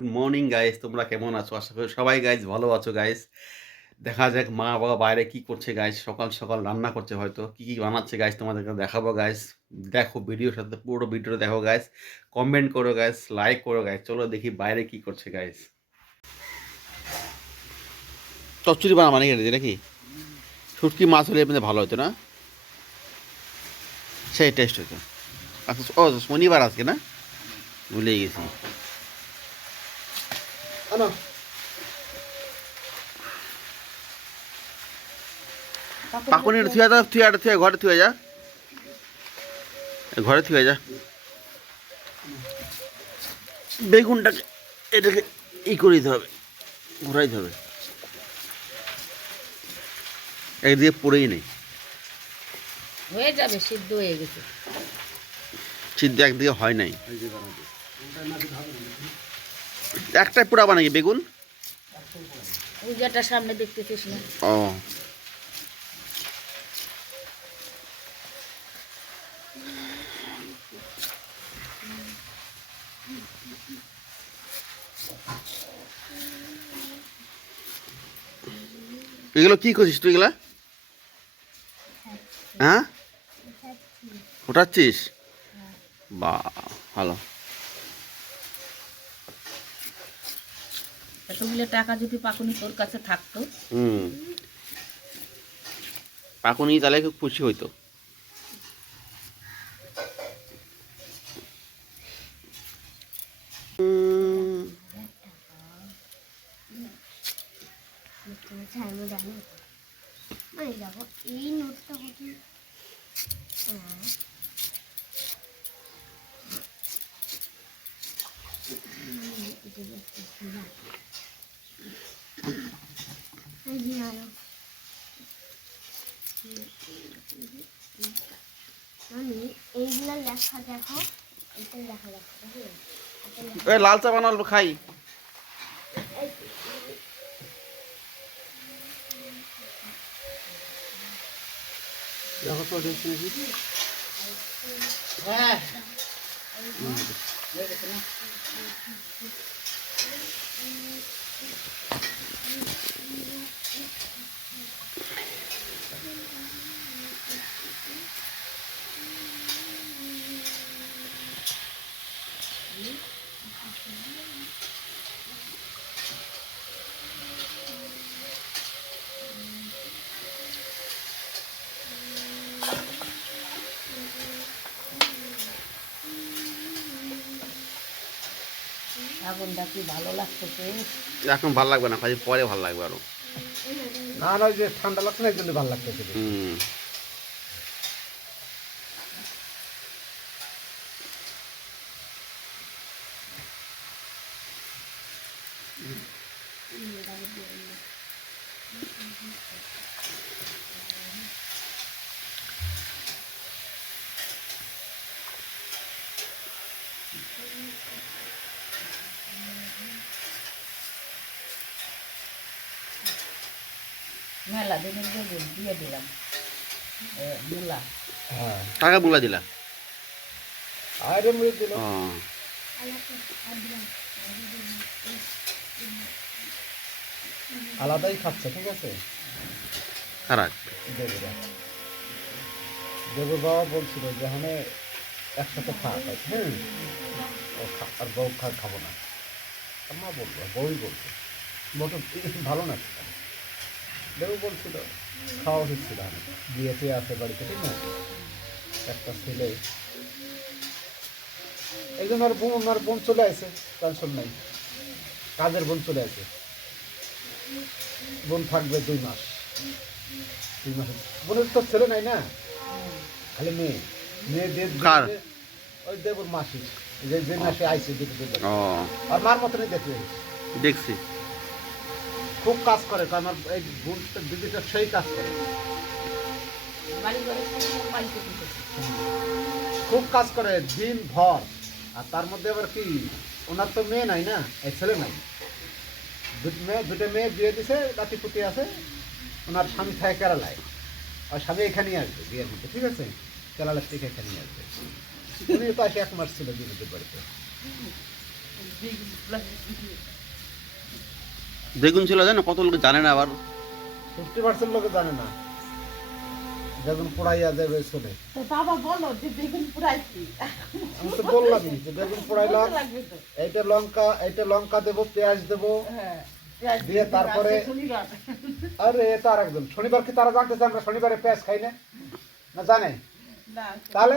Good morning guys, তোমরা কেমন আছো? আশা করি সবাই গাইস ভালো আছো গাইস। দেখা যাক মা-বাবা বাইরে কি করছে গাইস। সকাল, সকাল রান্না করছে হয়তো। কি বানাচ্ছে গাইস তোমাদেরকে দেখাবো গাইস। দেখো ভিডিওর সাথে পুরো ভিডিওটা দেখো গাইস। কমেন্ট করো গাইস, লাইক করো গাইস। চলো দেখি বাইরে কি করছে গাইস। চচ্চড়ি বানাবো নাকি নাকি? শুটকি মাছ হলে এমনি ভালো হতো না? সেই টেস্ট হতো। আচ্ছা ও শনিবার আজকে না? ভুলেই গেছি। আনো পাকুনি থুয়া যা, থুয়া ঘরে থুয়া যা। ঘরে থুয়া যা। বেগুনটাকে এটাকে করে দিতে হবে, ঘোরাইতে হবে, একদিকে পড়েই নেই। হয়ে যাবে, সিদ্ধ হয়ে গেছে। সিদ্ধ একদিকে হয় নাই। একটাই পোড়াবা নাকি বেগুন? পূজাটার সামনে দেখতেছিস না? ও এগুলো কি করছিস তুই এগুলা? হ্যাঁ, উঠাচ্ছিস? বা ভালো। এতগুলো টাকা যদি পাকুনি তোর কাছে থাকতো। হুম, পাকুনি তাহলে খুব খুশি হইতো। এই নোটটা কত আমি এইগুলা লেখা দেখো, এটা লেখা লেখা দেখো, লাল চা বানাবো খাই। দেখো তো দেখছি হ্যাঁ, আগুনটা কি ভালো লাগতেছে। এখন ভালো লাগবে না, খালি পরে ভালো লাগবে আরো। না না, ওই যে ঠান্ডা লাগছে না, এই জন্য ভালো লাগতেছে বেশি। হুম, মেলা দিনের বেগুন দিয়ে দিলাম। মূলা হ্যাঁ, টাকা বুলা দিলা? আয়রন মুড়ি দিল। ও আলাদাই খাচ্ছে, ঠিক আছে। খারাপ। দেবুরা দেবুর বাবা বলছিল যে এখানে একসাথে খাওয়া হয়, হ্যাঁ, আর বউ খাবো না। আর মা বলবো, বউই বলতো মোটো ভালো না খেতে। দেবু বলছিল খাওয়া উচিত ছিল, আমি বিয়েতে আছে বাড়িতে, ঠিক না, একটা ছেলে। এই জন্য আর বোন চলে আসে, টেনশন নাই, কাজের বোন চলে আসে। বোন থাকবে 2 মাস, 2 মাস। বোনের তো ছেলে নাই না, খালি মেয়ে। মেয়ে কার? ওই দেবর মাসি, যে মাসে আইসে ও আর মার মতনই দেখে। দেখছি। খুব কাজ করে, আমার এই বোন দিদিটা সেই কাজ করে, বাড়ি ঘরে বাড়িতে দিতেছে। খুব কাজ করে দিন ভর। আর তার মধ্যে আবার কি, ওনার তো মেয়ে নাই না, এই ছেলে নাই। দুটো মেয়ে বিয়ে দিছে, নাতিপুতি আছে। ওনার স্বামী থাকে কেরালায়, আর স্বামী এখানেই আসবে বিয়ের মধ্যে, ঠিক আছে, কেরালার থেকে এখানেই আসবে। উনি তো আসে 1 মাস ছিল বিয়ের বাড়িতে। বেগুন ছিল জানো কত লোক জানে না আবার 50% লোকে জানে না বেগুন পোড়াইয়া দেবে চলে। তো বাবা বলো যে বেগুন পুরাইছি আমি তো বললামই যে বেগুন পোড়াইলাম, লাগবে তো এইটা লঙ্কা দেবো, পেঁয়াজ দেবো, হ্যাঁ দিয়ে তারপরে আরে এটা আর একজন শনিবার কি তারা জানতেছে আমরা শনিবারে পেঁয়াজ খাই না, না জানে? তাহলে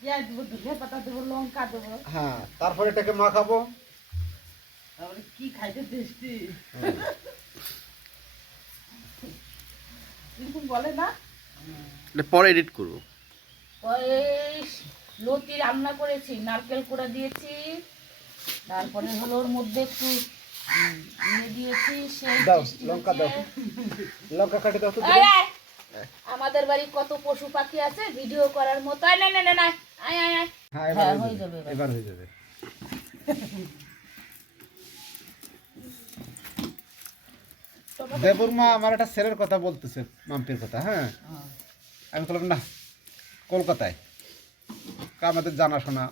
পেঁয়াজ দেবো, ধনিয়া পাতা দেবো, লঙ্কা দেবো, হ্যাঁ, তারপরে এটাকে মাখাবো। তারপরে কি খাইতে টেস্টি এরকম বলে না। এটা পরে এডিট করবো। ওই লতি রান্না করেছি, নারকেল কোড়া দিয়েছি, তারপরে হলো ওর মধ্যে একটু ইয়ে দিয়েছি, সেই দাও tasty লঙ্কা দাও, হয়েছে। লঙ্কা কাটি দাও তো। এই, এই, আমাদের বাড়ি কত পশু পাখি আছে ভিডিও করার মতো। আয়, না না না না, আয় আয় আয়। হ্যাঁ, হ্যাঁ, এবার হয়ে হয়ে যাবে যাবে, এবার। এবার হয়ে যাবে। দেবুর মা আমার একটা ছেলের কথা বলতেছে, মাম্পির কথা। হ্যাঁ, আমি বললাম না কলকাতায়, আমাদের জানাশোনা।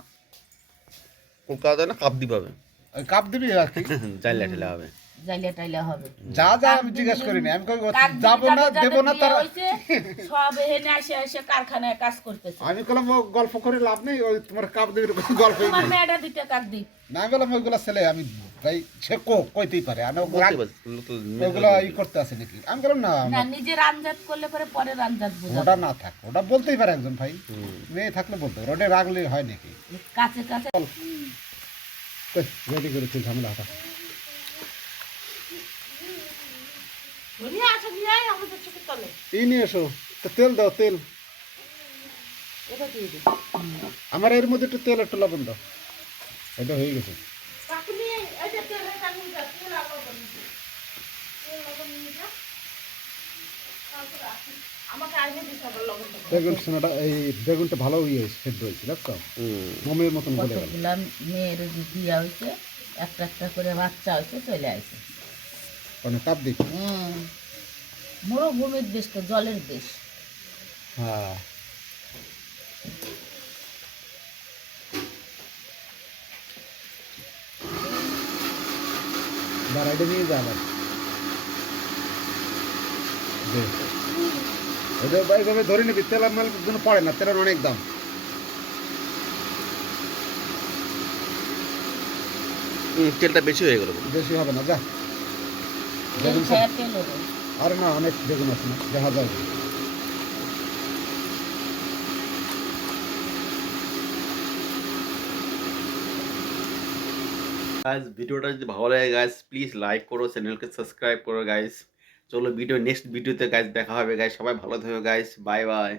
কলকাতায় না কাপ দিতে হবে, ওই কাপ দিবি আর কি, চাইলে ঠেলে হবে। জাইলা টাইলা হবে। যা যা আমি জিজ্ঞেস করিনি, আমি কই কাকদ্বীপ যাবো না যাদের দেবো না বিয়ে তারা। হয়েছে, সব এখানে আসে আসে কারখানায় কাজ করতেছে। আমি বললাম ও গল্প করে লাভ নেই, ওই তোমার কাপ দিবি গল্পই তোমার নেই। মেয়েটা দিতে কাকদ্বীপ। না আমি বললাম ওইগুলা ছেলে, আমি ভাই সে কইতেই পারে, আমি বলতে পারছি, তো ওইগুলা ই করতে আছে নাকি? আমি বললাম না না, নিজের আনজাত করলে পরে পরের আনজাত বোঝা। ওটা না থাক, ওটা বলতেই পারে একজন ভাই, মেয়ে থাকলে বলতে পারে, ওটা রাগলে হয় নাকি? কাছে কাছে রেডি করে তুই ঝামেলা হটা। ধনিয়া আছে নিয়ে আয় আমাদের চোখের তলে। এই নিয়ে এসো, তো তেল দাও, তেল এটা দিয়ে দিই। আমার এর মধ্যে একটু তেল, একটু লবণ দাও। এটা হয়ে গেছে। কাকুনি, এই যে তেল হয়ে কাকুনি যা, তেল আবার বানিয়েছে। আমাকে আগে দিতে হবে লবণটা। বেগুন সোনাটা, এই বেগুনটা ভালো ইয়ে সেদ্ধ হয়েছে, দেখছো মমের মতন গলে গেল। কতগুলা মেয়ের দিয়া হয়েছে, একটা একটা করে বাচ্চা হয়েছে, চলে আসে। মানে কাপ দিক। মরুভূমির দেশ তো, জলের দেশ। হ্যাঁ, বাড়াইটা নিয়ে যা আবার। দে। এটা এইভাবে ধরে নিবি, তেল মাল কোনো পড়ে না, তেলের অনেক দাম। তেলটা বেশি হয়ে গেল। বেশি হবে না, যা। তেল বেগুন ছায়া তেল ওঠে। আরে না, অনেক বেগুন আছে না, দেখা যাবে। গাইস ভিডিওটা যদি ভালো লাগে গাইস প্লিজ লাইক করো, চ্যানেলকে সাবস্ক্রাইব করো গাইস। চলো নেক্সট ভিডিওতে গাইস দেখা হবে গাইস, সবাই ভালো থেকো গাইস, বাই বাই।